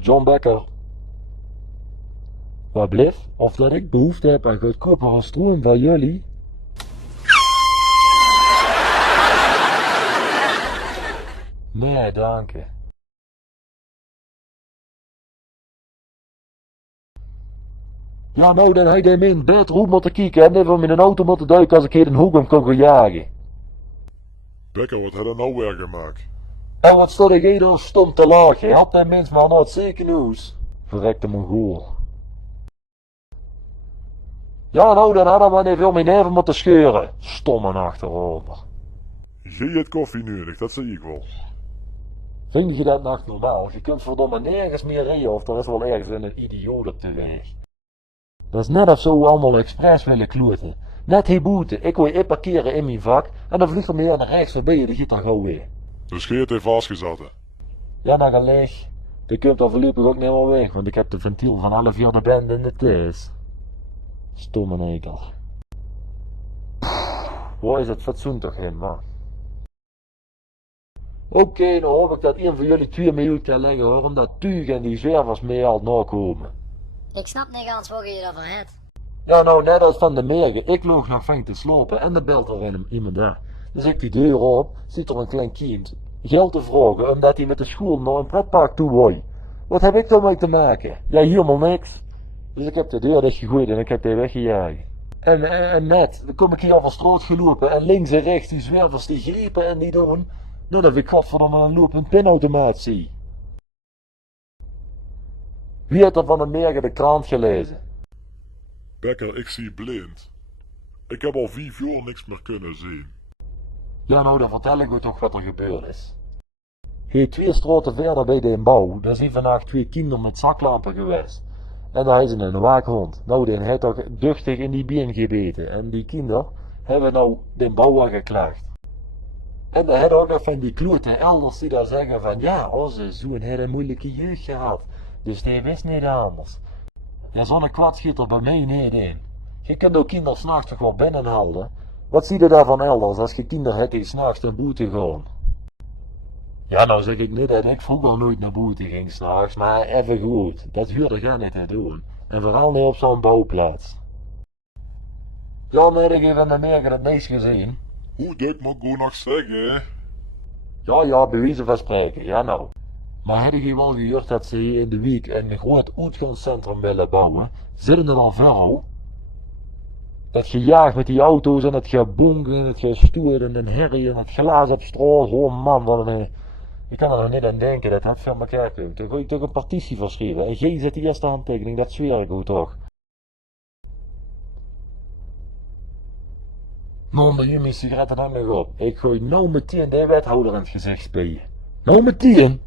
met John Becker. Wat blijft? Of dat ik behoefte heb aan goedkopere stroom van jullie? Nee, dank je. Ja, nou, dan had hij me in het bedroom moeten kijken en even met een auto moeten duiken als ik hier een hoek om kon gaan jagen. Bekker, wat had hij nou weer gemaakt? En wat stond ik hier stom te lachen? Had hij mens maar nooit zeker nieuws? Verrekte Mongool. Ja, nou, dan hadden we even om mijn neven moeten scheuren. Stomme achterover. Je eet koffie nodig, dat zie ik wel. Vind je dat nacht normaal? Je kunt verdomme nergens meer rijden of er is wel ergens een idioot op de weg. Dat is net of zo allemaal expres willen kloeten. Net die boete, ik wil je parkeren in mijn vak en dan vliegt er meer naar rechts voorbij en dan gaat dan gauw weer. Dus je heeft vastgezet. Ja, nou ga leeg. Je kunt dan voorlopig ook niet meer weg, want ik heb de ventiel van alle vier de band in de thijs. Stomme nekel. Waar is het fatsoen toch heen, man? Oké, nou hoop ik dat een van jullie 2 miljoen kan leggen hoor, omdat Tuug en die zwervers mee al nakomen. Ik snap niet ganz waar je daarvan hebt. Ja, nou net als van de merken, ik loog naar Frank te slopen en de belt er in iemand daar. Dus ik die deur op, ziet er een klein kind geld te vragen omdat hij met de school naar een pretpark toe wou. Wat heb ik daarmee te maken? Ja, helemaal niks. Dus ik heb de deur dichtgegooid en ik heb die weggejaagd. En net, dan kom ik hier over straat gelopen en links en rechts die zwervers die grepen en die doen. Nou, dat ik godverdomme een lopend pinautomaat zie. Wie heeft er van de merken de krant gelezen? Bekker, ik zie blind. Ik heb al 5 jaar niks meer kunnen zien. Ja, nou, dan vertel ik u toch wat er gebeurd is. Hier 2 straten verder bij de bouw, daar zijn vandaag 2 kinderen met zaklampen geweest. En daar is een waakhond. Nou, die heeft toch duchtig in die been gebeten. En die kinderen hebben nou de bouw geklaagd. En dan hebben ook nog van die kloten elders die daar zeggen van ja, onze zoon heeft een moeilijke jeugd gehad. Dus die wist niet anders. Ja, zo'n kwad schiet er bij mij niet in. Je kunt ook kinderen s'nachts toch wel binnenhouden. Wat zie je daarvan elders als je kinderen hebt die s'nachts naar boete gaan? Ja, nou zeg ik niet dat ik vroeger nooit naar boete ging s'nachts, maar even goed. Dat huurde jij niet te doen. En vooral niet op zo'n bouwplaats. Ja, maar ik heb van de merken het meest gezien. Hoe dik moet ik nog zeggen, hè? Ja, bij wijze van spreken, ja nou. Maar heb je wel gehoord dat ze hier in de week een groot uitgaanscentrum willen bouwen? Zitten er al ver al? Dat gejaagd met die auto's en het gebonk en het gestoer en de herrie en het glaas op straat. Oh man, wat een... Ik kan er nog niet aan denken dat het van elkaar komt. Dan gooi ik toch een partitie verschrijven. En geen zet die eerste handtekening, dat zweer ik goed toch. Nou, maar jullie sigaretten dan nog op. Ik gooi nou meteen de wethouder in het gezicht spelen. Nou meteen!